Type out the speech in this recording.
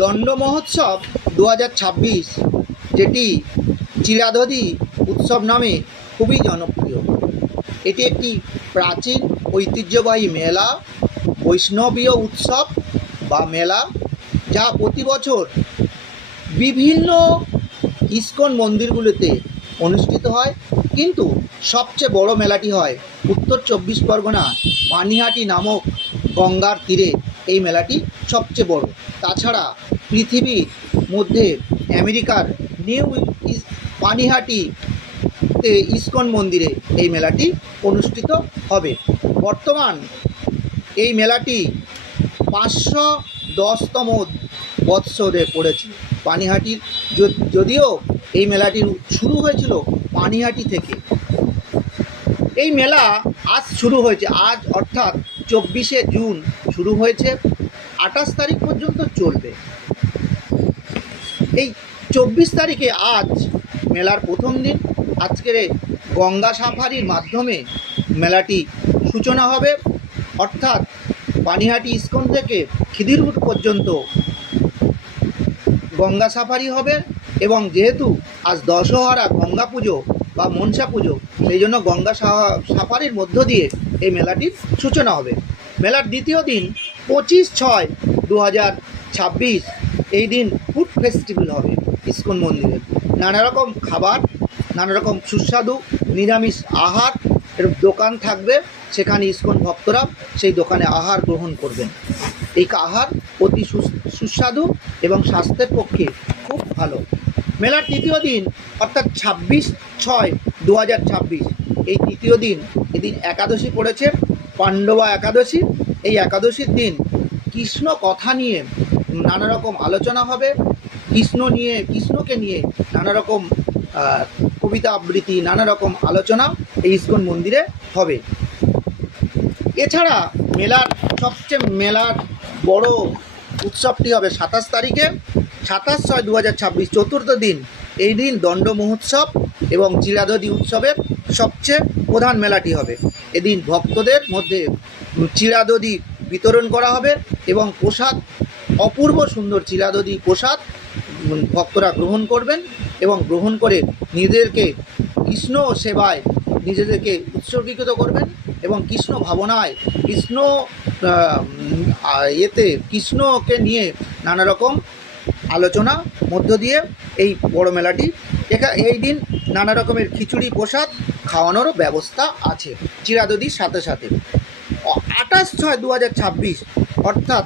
দণ্ড মহোৎসব 2026 যেটি চিরাধদি উৎসব নামে খুবই জনপ্রিয়। এটি একটি প্রাচীন ঐতিহ্যবাহী মেলা, বৈষ্ণবীয় উৎসব বা মেলা, যা প্রতি বছর বিভিন্ন ইস্কন মন্দিরগুলিতে অনুষ্ঠিত হয়। কিন্তু সবচেয়ে বড় মেলাটি হয় উত্তর 24 পরগনা পানিহাটি নামক গঙ্গার তীরে। এই মেলাটি সবচেয়ে বড়। তাছাড়া পৃথিবীর মধ্যে আমেরিকার নিউ পানিহাটিতে ইস্কন মন্দিরে এই মেলাটি অনুষ্ঠিত হবে। বর্তমান এই মেলাটি 510তম বৎসরে পড়েছে। পানিহাটির যদিও এই মেলাটি শুরু হয়েছিল পানিহাটি থেকে। এই মেলা আজ শুরু হয়েছে, আজ অর্থাৎ 24শে জুন শুরু হয়েছে, 28 তারিখ পর্যন্ত চলবে। এই 24 তারিখে আজ মেলার প্রথম দিন। আজকের গঙ্গা সাফারির মাধ্যমে মেলাটি সূচনা হবে, অর্থাৎ পানিহাটি ইস্কন থেকে খিদিরপুর পর্যন্ত গঙ্গা সাফারি হবে। এবং যেহেতু আজ দশহরা, গঙ্গা পুজো বা মনসা পুজো, সেই জন্য গঙ্গা সাফারির মধ্য দিয়ে এই মেলাটির সূচনা হবে। মেলার দ্বিতীয় দিন 25/6/2026 এই দিন ফুড ফেস্টিভ্যাল হবে ইস্কন মন্দিরে। নানা রকম খাবার, নানা রকম সুস্বাদু নিরামিষ আহার এর দোকান থাকবে। সেখানে ইস্কন ভক্তরা সেই দোকানে আহার গ্রহণ করবেন। এই আহার অতি সুস্বাদু এবং স্বাস্থ্যের পক্ষে খুব ভালো। মেলার তৃতীয় দিন অর্থাৎ 26/6/2026 এই তৃতীয় দিন, এদিন একাদশী পড়েছে, পাণ্ডবা একাদশী। এই একাদশীর দিন কৃষ্ণ কথা নিয়ে নানা রকম আলোচনা হবে। কৃষ্ণকে নিয়ে নানা রকম কবিতা আবৃত্তি, নানা রকম আলোচনা এই ইস্কন মন্দিরে হবে। এছাড়া মেলার বড় উৎসবটি হবে 27 তারিখে, 27/6/2026 চতুর্থ দিন। এই দিন দণ্ড মহোৎসব এবং চিরাধদি উৎসবের সবচেয়ে প্রধান মেলাটি হবে। এদিন ভক্তদের মধ্যে চিরাধদি বিতরণ করা হবে এবং প্রসাদ, অপূর্ব সুন্দর চিরাধদি প্রসাদ ভক্তরা গ্রহণ করবেন এবং গ্রহণ করে নিজেদেরকে কৃষ্ণ সেবায় নিজেদেরকে উৎসর্গীকৃত করবেন এবং কৃষ্ণ ভাবনায়, কৃষ্ণকে নিয়ে নানা রকম আলোচনা মধ্য দিয়ে এই বড় মেলাটি। এই দিন নানা রকমের খিচুড়ি প্রসাদ খাওয়ানোরও ব্যবস্থা আছে চিরাধদির সাথে সাথে। 28/6/2026 অর্থাৎ